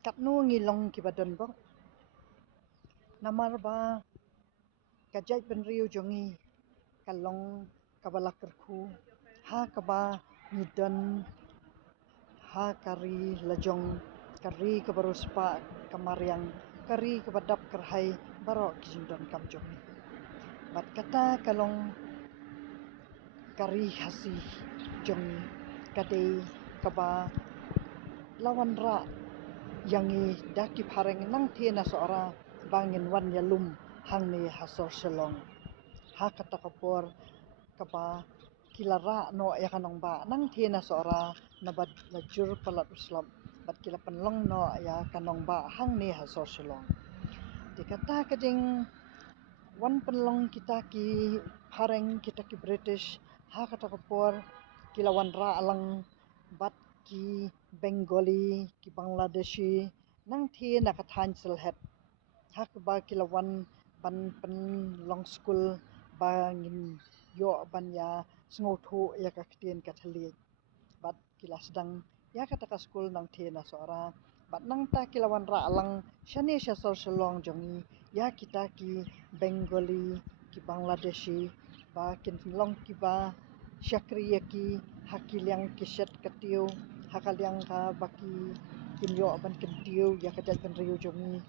Katnu ngilong kibadon bok. Namar ba kajai penriu jongi kalong kabala kerku ha kaba ngidon ha kari lajong kari kabaruspa kamaryang kari kabadap kerhai barok kijindon kam jongi. Bat kata kalong kari hasi jongi kadei kaba lawan ra yangi daki pareng nang tiena seora bangin wan yalum hang ni hasor selong ha kata kapor kaba kilara no ya kanong ba nang tiena seora nabat lajur palat uslam bat kila penlong no ya kanong ba hang ni hasor selong dikata kading wan penlong kita ki pareng kita ki British ha kata kapor kilawan ra alang bat ki Bengali ki Bangladeshi nang tiena kathan selhet hak ba kilawan ban pen long school bangin yo ban ya sngothu ya ka ktien ka thali bat kila sedang ya kata ka school nang thena sora bat nang ta kilawan ra alang shani sha sor selong jongi ya kita ki Bengali ki Bangladeshi ba kin long ki ba syakriya ki hakilyang ki shet katiu hakalyang ka baki kinyo ban kentiu ya ka jan riu jongi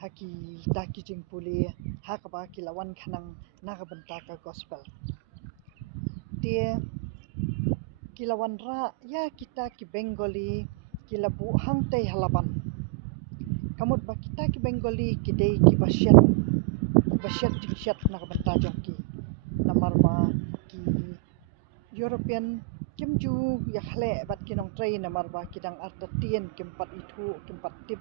haki taki jing puli haka ba kilawan khanang naga bentaka gospel dia kilawan ra ya kita ki Bengali kilabu hang tei halaban kamut ba kita ki Bengali kidei ki basyat disyat naga benta jongki namar ma ki European kimju ya khle bat kinong train namar ba kidang arta tien kimpat itu kimpat tip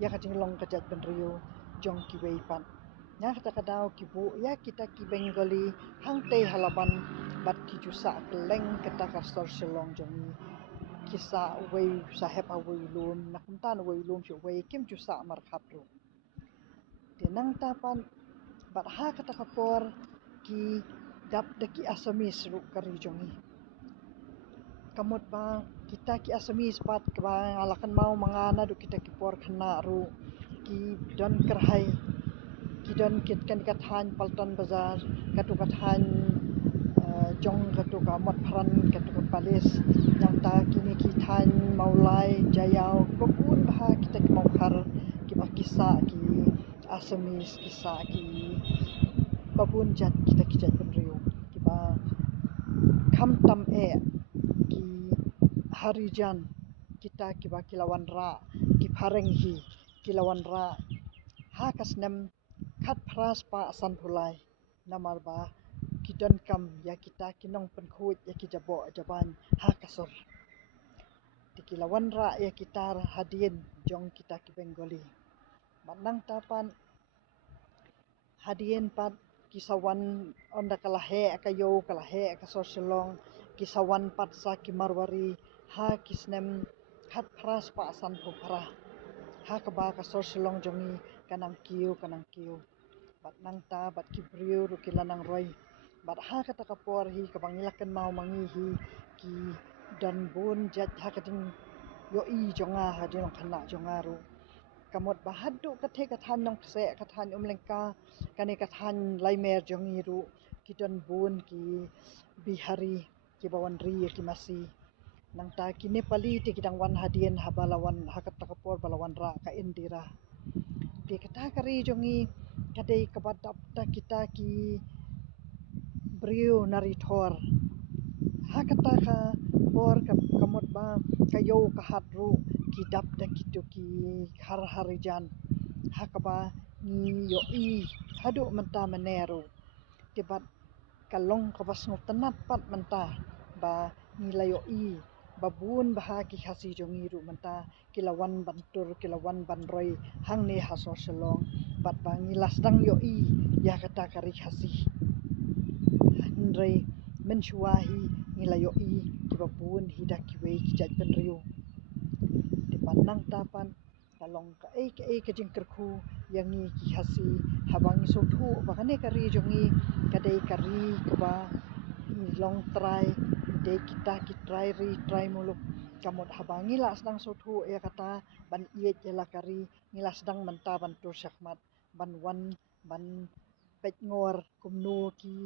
ya kajing long kajat benriu jong ki weipan nya kata kadau ki bu ya kita ki Bengali hang tei halaban bat ki jusa keleng kata kasor selong jongi kisa wei sahep awei lum nakuntan wei lum shu wei kim jusa markhap ru tinang tapan bat ha kata kapor ki dap daki Asamis ru kari jongi kamut ba kita ki Asamis pat ba alakan mau mangana du kita ki por khna ru ki don kerhai ki don kit kan kathan Palton Bazar katu kathan jong katu kamot pharan katu palis yang ta kini ki than maulai jayau kokun bah kita ki mau khar ki ba kisa ki Asamis kisa ki babun jat kita ki jat penriu ki ba kham tam e ki harijan kita ki ba kilawan ra ki phareng hi kilawan ra ha kasnem khat phras pa asan phulai namar ba kidon kam ya kita kinong penkhut ya ki jabo jaban ha kasor dikilawan ra ya kita hadien jong kita ki Bengali manang tapan hadien pat kisawan onda kalahe akayo kalahe kasor selong kisawan pat sa ki Marwari ha kisnem khat phras pa asan phupara ha kaba kasor selong jongi kanang kiu bat nang ta bat ki briu ru kilanang roi bat ha kata kapor hi kabangilakan mau mangi hi ki dan bun jat ha kading yo i jonga ha ding khana jonga ru kamot bahadu kathe kathan nong se kathan umlengka kane kathan laimer jongi ru ki don bun ki Bihari ki Bawandri ki Masi nang ta ki Nepali ti kidang wan hadien habalawan hakat takapor balawan ra ka Indira ti kata kari jongi kadei kabadap ta kita ki Briu Narithor ha kata ka por kamot ba kayo kahat ru ki dap da kitu ki har harijan ha kaba ni yo i hadu menta meneru tibat kalong kabas ngotenat pat menta ba nilayo i babun baha ki khasi jongi ru menta kilawan bantur kilawan banroi hang ne hasor selong bat bangilas dang yo i ya kata kari khasi nrei mensuahi nilayo i ki babun hidak ki wei ki jat penriu tibat nang tapan kalong ka ei ka jingkerku yang ni ki khasi habang sothu bakane kari jongi kadei kari kaba long try de kita ki try muluk kamot habang ngila sedang sotu ya kata ban iet jela kari ngila sedang menta ban tur syakmat ban wan ban pet ngor kumnu ki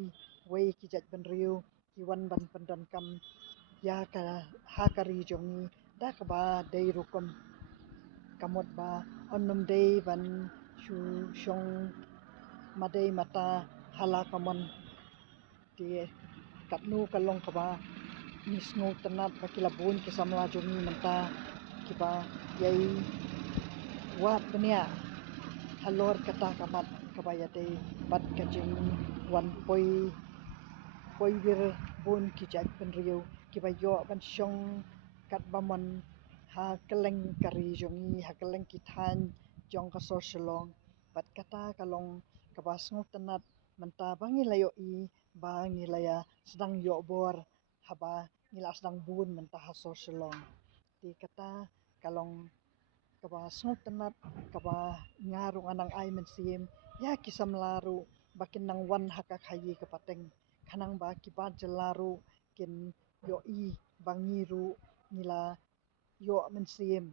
wei ki jat ban riu ki wan ban pandan kam ya ka ha kari jongi da ka ba dei rukum kamot ba onum dei ban shu shong madei mata hala kamon ti katnu kalong ka ba misngo tenat bakilabun kisamla jongi menta kiba yai wat benia halor kata kamat kabaya dei bat kajing wan poi wir bun kijat ben riu kiba yo ban shong kat bamon ha keleng kari jongi ha keleng kithan jong ka sor shalong bat kata kalong kaba sngo tenat menta bangi layo i bangi laya sedang yo bor haba ngila sedang bun menta ha sor shalong ti kata kalong kaba sngo tenat kaba ngarung anang ai mensim ya kisam laru bakin nang wan haka khayi ka pateng khanang ba kiba jelaru kin yo i bangiru ngila yo mensim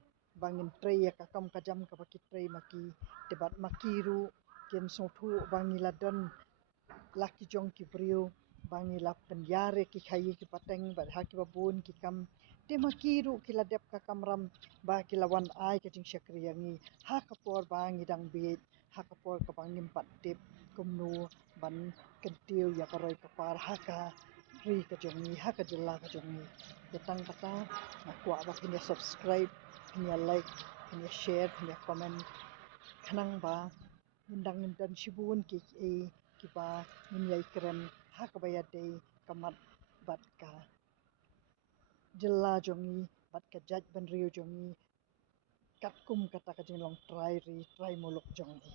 bangin trei ya kakam kajam ka baki trei maki debat makiru kin sotu bangila don laki jong ki brio bangila penyare ki khayi ki pateng ba haki babun ki kam te makiru kila dep ka kamram ba kila wan ai ka jing syakriyangi ha kapor bangi dang bit ha kapor ka bangim pat tip kumnu ban kentiu ya karoi kapar haka ri ka jongi haka jela ka jongi betang kata akwa ba kinya subscribe kinya like kinya share kinya comment khanang ba indang dan shibun ki kiba ninyai keren haka bayadei kamat bat ka jela jongi bat ka jaj ban riu jongi kat kum kata ka jinglong try muluk jongi